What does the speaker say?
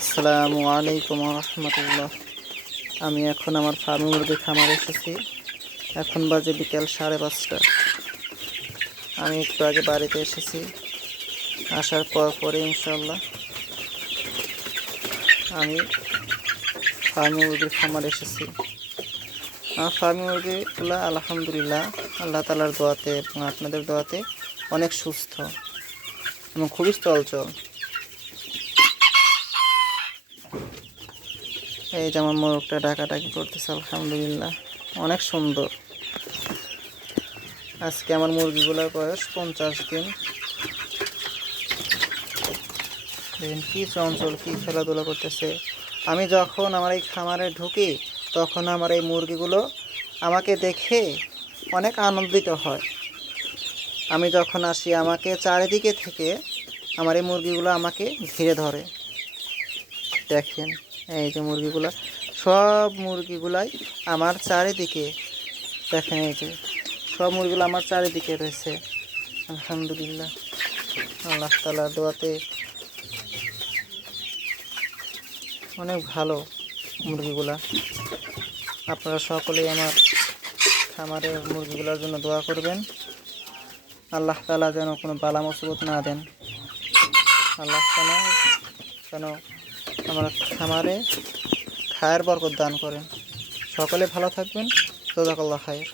আসসালামু আলাইকুম রহমতুল্লাহ। আমি এখন আমার ফার্মি মুরগি খামারে এসেছি। এখন বাজে বিকেল 5:30। আমি একটু আগে বাড়িতে এসেছি। আসার পরে ইনশাল্লাহ আমি ফার্মি মুরগির খামারে এসেছি। আমার ফার্মি মুরগিগুলো আলহামদুলিল্লাহ আল্লাহ তালার দোয়াতে এবং আপনাদের দোয়াতে অনেক সুস্থ এবং খুবই চলচল। এই যে আমার মোরগটা ডাকাডাকি করতেছে, আলহামদুলিল্লাহ অনেক সুন্দর। আজকে আমার মুরগিগুলোর বয়স 50 দিন। দেখেন কি চঞ্চল, কি খেলাধুলা করতেছে। আমি যখন আমার এই খামারে ঢুকি তখন আমার এই মুরগিগুলো আমাকে দেখে অনেক আনন্দিত হয়। আমি যখন আসি আমাকে চারিদিকে থেকে আমার এই মুরগিগুলো আমাকে ঘিরে ধরে। দেখেন এই যে মুরগিগুলো, সব মুরগিগুলাই আমার চারিদিকে, দেখেন এই যে সব মুরগিগুলো আমার চারিদিকে রয়েছে। আলহামদুলিল্লাহ আল্লাহ তাআলার দোয়াতে অনেক ভালো মুরগিগুলা। আপনারা সকলেই আমার খামারের মুরগিগুলোর জন্য দোয়া করবেন। আল্লাহ তাআলা যেন কোনো বালা মুসিবত না দেন। আল্লাহ তাআলা যেন আমার খামারে খায়ের বরকত দান করেন। সকলে ভালো থাকবেন। জাযাকাল্লাহু খাইর।